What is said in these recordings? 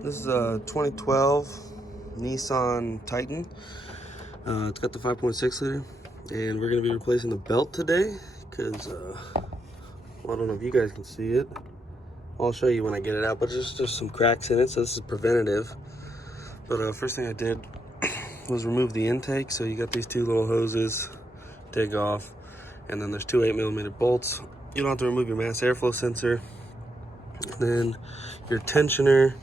This is a 2012 Nissan Titan. It's got the 5.6 liter, and we're going to be replacing the belt today because, well, I don't know if you guys can see it. I'll show you when I get it out, but there's just some cracks in it, so this is preventative. But first thing I did was remove the intake. So you got these two little hoses, take off, and then there's two 8mm bolts. You don't have to remove your mass airflow sensor. And then your tensioner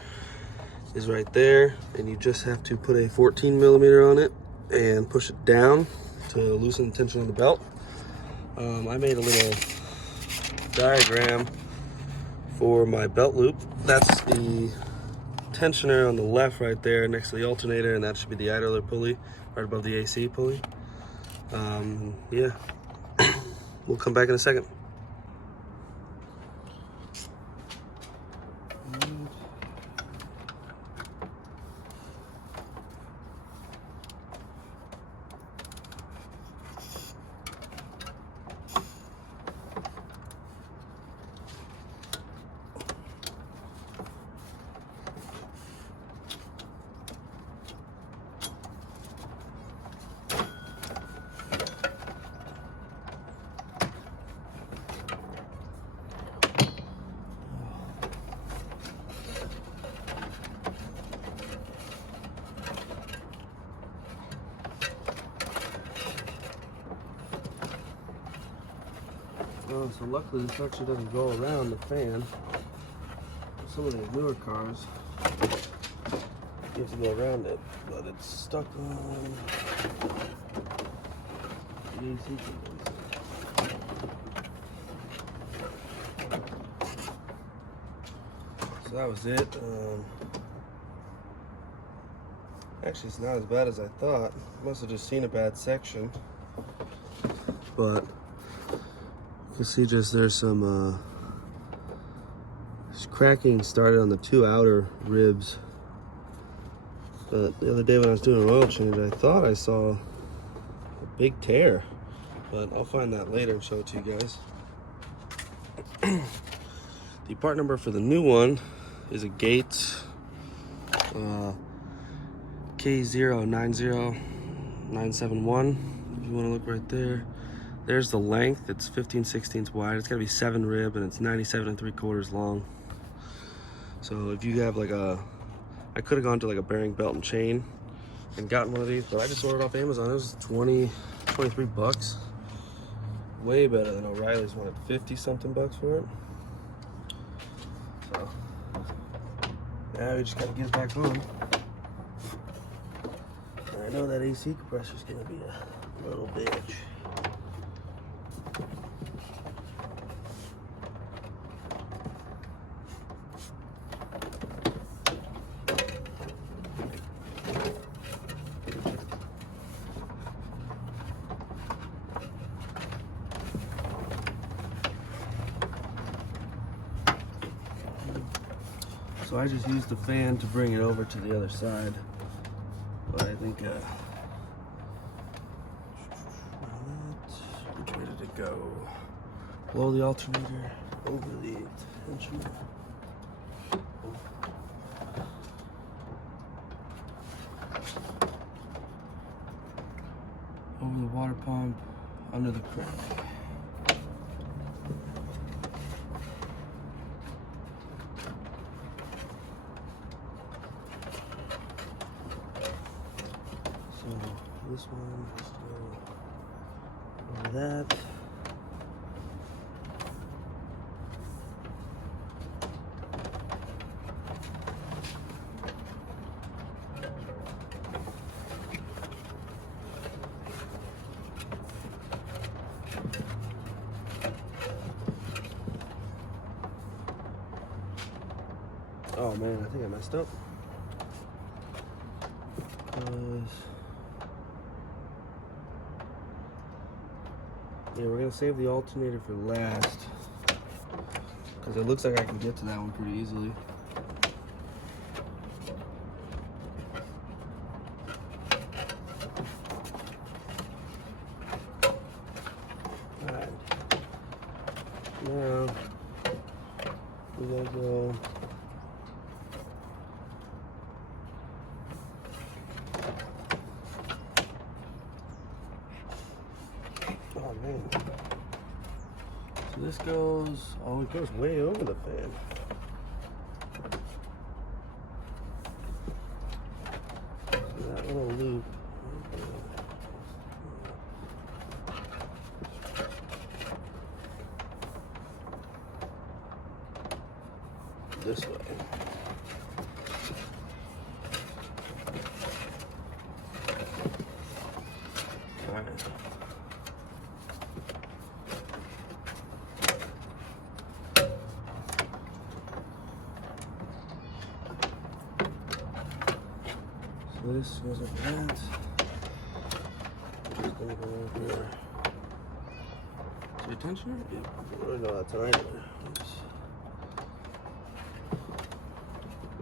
is right there, and you just have to put a 14mm on it and push it down to loosen the tension of the belt. I made a little diagram for my belt loop. That's the tensioner on the left right there next to the alternator, and that should be the idler pulley right above the AC pulley. Yeah, we'll come back in a second. Oh, so luckily this actually doesn't go around the fan. Some of the newer cars, you have to go around it, but it's stuck on the AC condenser. So that was it. Actually, it's not as bad as I thought. Must have just seen a bad section, but you can see there's some cracking started on the two outer ribs. But the other day when I was doing an oil change, I thought I saw a big tear, but I'll find that later and show it to you guys. The part number for the new one is a Gates K090971. If you want to look right there. There's the length. It's 15/16 wide. It's got to be 7 rib, and it's 97 3/4 long. So if you have like I could have gone to like a bearing belt and chain and gotten one of these, but I just ordered off Amazon. It was 23 bucks. Way better than O'Reilly's one at 50 something bucks for it. So now we just gotta get it back on. And I know that AC compressor is gonna be a little bitch. So I just used the fan to bring it over to the other side, but I think which way did it go? Below the alternator, over the tensioner. Over the water pump, under the crank. So this one has to go over that. Oh man, I think I messed up. Yeah, we're gonna save the alternator for last because it looks like I can get to that one pretty easily. Alright. Now we gotta go this goes, oh, it goes way over the fan. So that little loop. This way. All right. So this goes like that. Just gonna go over here. Is it tensioner? Yeah. Oh no, that's an idler.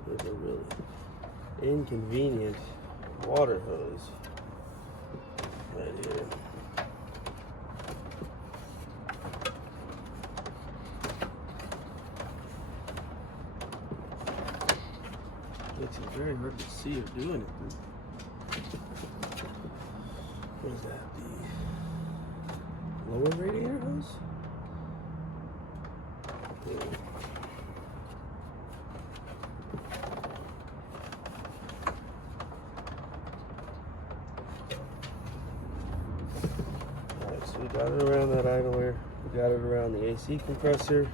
There's a really inconvenient water hose right here. Makes it very hard to see or do anything. What is that? The lower radiator hose? Yeah. So we got it around that idler, we got it around the AC compressor.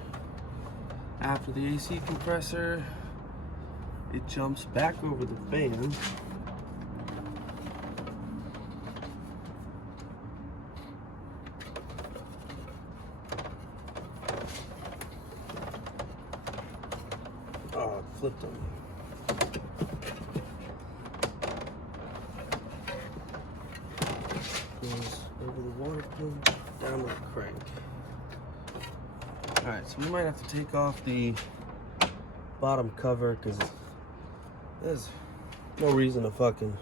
After the AC compressor, it jumps back over the fan. Oh, it flipped on me. Goes over the water pump, down the crank. Alright, so we might have to take off the bottom cover because there's no reason to fucking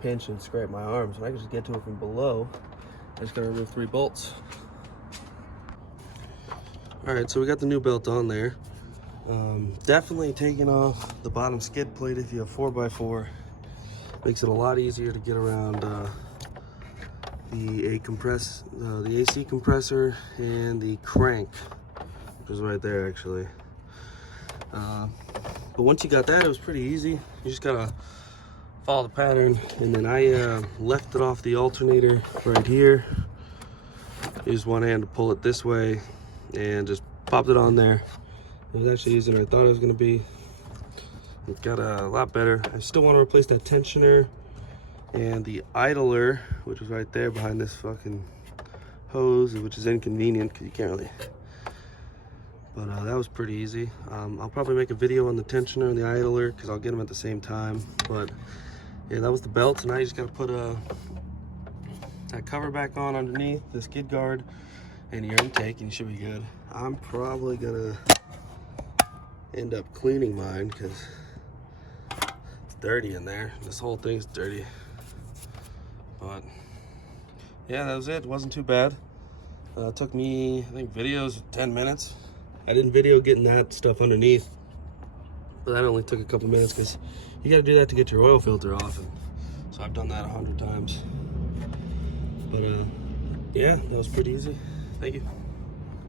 pinch and scrape my arms. And I can just get to it from below. I just gotta remove 3 bolts. Alright, so we got the new belt on there. Definitely taking off the bottom skid plate if you have 4x4. Makes it a lot easier to get around the AC compressor and the crank, which is right there actually. But once you got that, it was pretty easy. You just gotta follow the pattern. And then I left it off the alternator right here. Use one hand to pull it this way and just popped it on there. It was actually easier than I thought it was gonna be. It got a lot better. I still want to replace that tensioner and the idler, which is right there behind this fucking hose, which is inconvenient because you can't really. But that was pretty easy. I'll probably make a video on the tensioner and the idler because I'll get them at the same time. But yeah, that was the belt. So now you just got to put that cover back on underneath the skid guard and your intake, and you should be good. I'm probably gonna end up cleaning mine because it's dirty in there. This whole thing's dirty. But yeah, that was it. It wasn't too bad. It took me, I think, videos 10 minutes. I didn't video getting that stuff underneath, but that only took a couple minutes because you got to do that to get your oil filter off. And so I've done that 100 times. But yeah, that was pretty easy. Thank you.